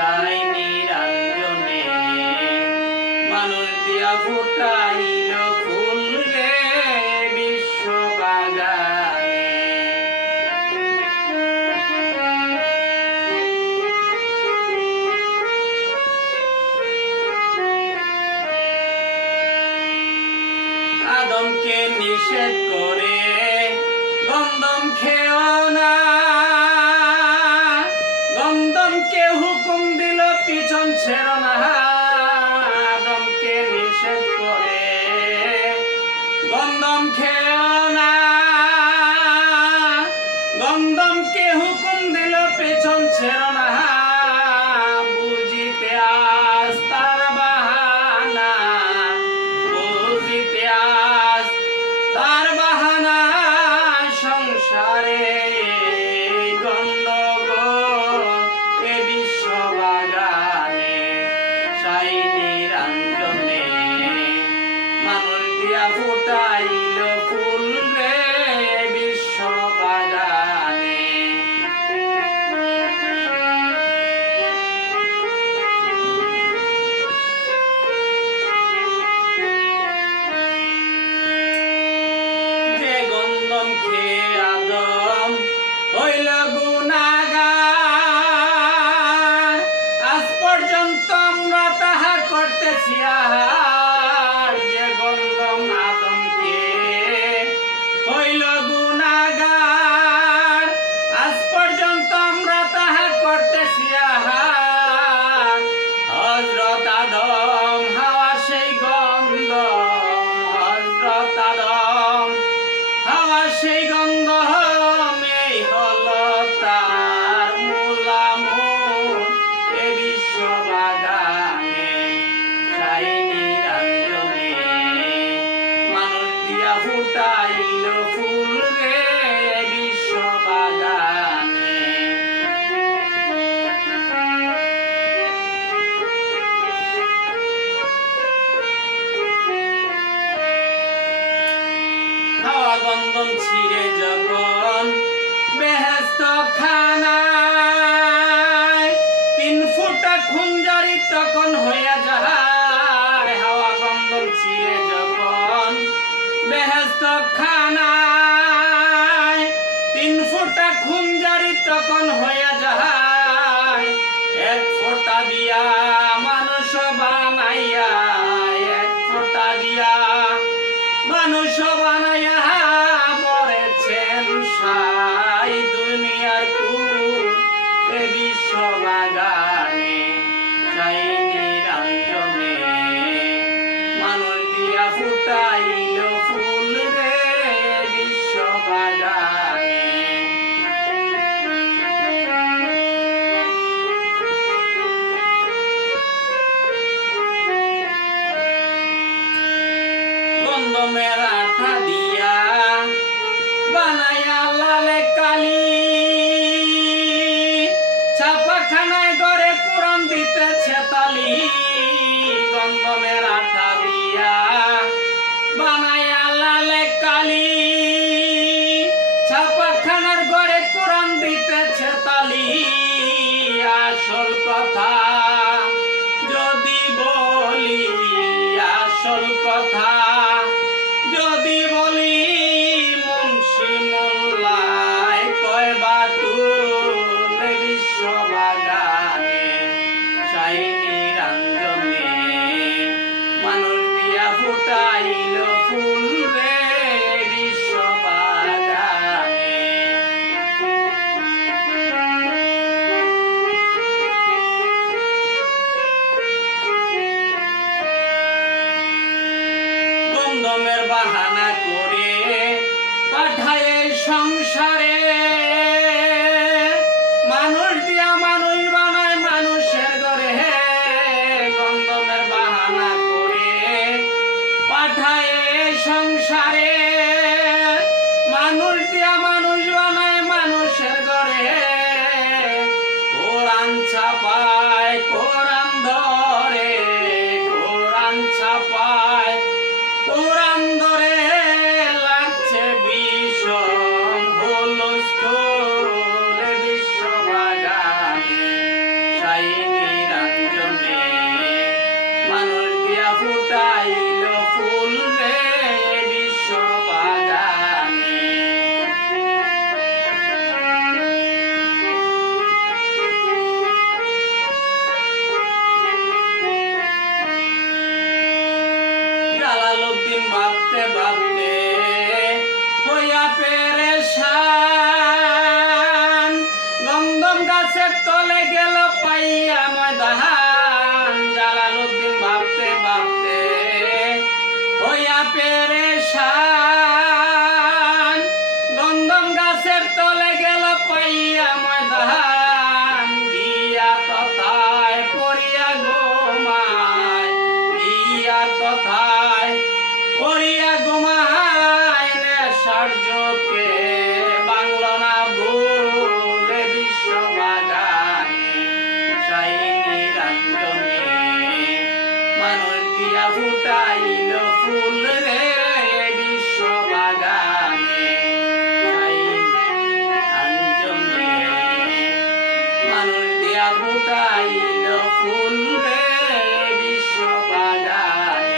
সাই নিরঞ্জনে মানুষ দিয়া ফুটাইল ফুল রে বিশ্ব বাগানে। আদমকে নিষেধ করে গন্ধম খেও না, গন্ধমকে হুকুম দিল পিছন ছেড়ো না। আদমকে নিষেধ করে গন্ধম খেও না, গন্ধমকে হুকুম দিল পেছন ছেড়ো না। বুঝিতে আজ তার বাহানা, বুঝিতে আজ তার বাহানা, সংসারে গন্ডগোল এ বিশ্ব বাগানে। সাই নিরঞ্জনে মানুষ দিয়া ফুটাইল ফুল রে বিশ্ব বাগানে। যে গন্ধম খেয়ে আদম হইল গুনাহগার, আজ পর্যন্ত আমরা তাহা করতেছি আর। যে গন্ধম আদম খেয়ে হইল গুনাহগার, আজ পর্যন্ত আমরা তাহা করতেছি আর। হযরত আদম হাওয়া সেই গন্ধম, হযরত আদম হাওয়া সেই গন্ধম, এই হলো তার মূলামূল এ বিশ্ব বাগানে। সাই নিরঞ্জনে মানুষ দিয়া ফুটাইল ফুল রে বিশ্ব বাগানে। হাওয়া গন্ধম ছিঁড়ে যখন বেহেশত খানায়, 3 ফুটা খুঞ্জারি তখন হইয়া যায়। হাওয়া গন্ধম ছিঁড়ে যখন বেহেশত খানায়, 3 ফুটা খুঞ্জারি তখন হইয়া যায়। 1 ফোঁটা দিয়া মানুষ বানাইয়া, 1 ফোঁটা দিয়া মানুষ বানাইয়া মরেছেন সাই দুনিয়ার কুল এ বিশ্ব বাগানে। সাই নিরঞ্জনে মানুষ দিয়া ফুটাইল ফুল রে বিশ্ব বাগানে। গন্ধমের আঠা দিয়া বানায়া লালে কালি, ছাপাখানায় ঘরে কোরআন দিতেছে তালি। গন্ধমের আঠা দিয়া বানায়া লালে কালি, ছাপাখানার ঘরে কোরআন দিতেছে তালি। আসল কথা যদি বলি, আসল কথা যদি বলি, মুন্সি মোল্লায় কয় বাতুল বিশ্ব বাগানে। সাই নিরঞ্জনে মানুষ দিয়া ফুটাইল ফুল রে বিশ্ব বাগানে। গন্ধমের বাহানা করে পাঠায় সংসারে, মানুষ দিয়া মানুষ বানায় মানুষের ঘরে। গন্ধমের বাহানা করে পাঠায় সংসারে, মানুষ দিয়া মানুষ বানায় মানুষের ঘরে। কোরআন ছাপায় কোরআন ধরে, কোরআন ছাপায় কোরআন ধরে, লাগছে বিষম হুলস্থুল বিশ্ব বাগানে। সাই নিরঞ্জনে মানুষ দিয়া ফুটাইল ফুল রে বিশ্ব বাগানে। জালালউদ্দিন ভাবতে ভাবতে হইয়া পেরেশান, গন্ধম গাছের তলে গেল পাইয়া ময়দান। জালালউদ্দিন ভাবতে ভাবতে হইয়া পেরেশান, গন্ধম গাছের তলে গেল পাইয়া ময়দান। গিয়া তথায় পড়িয়া ঘুমায়, গিয়া তথায় পড়িয়া ঘুমায়, নেশার চোখে বাংল না ভুলে বিশ্ব বাগানে সাই নিরঞ্জনে মানুষ দিয়া ফুটাইল ফুল রে বিশ্ব বাগানে। সাই নিরঞ্জনে মানুষ দিয়া ফুটাইল ফুল রে বিশ্ব বাগানে।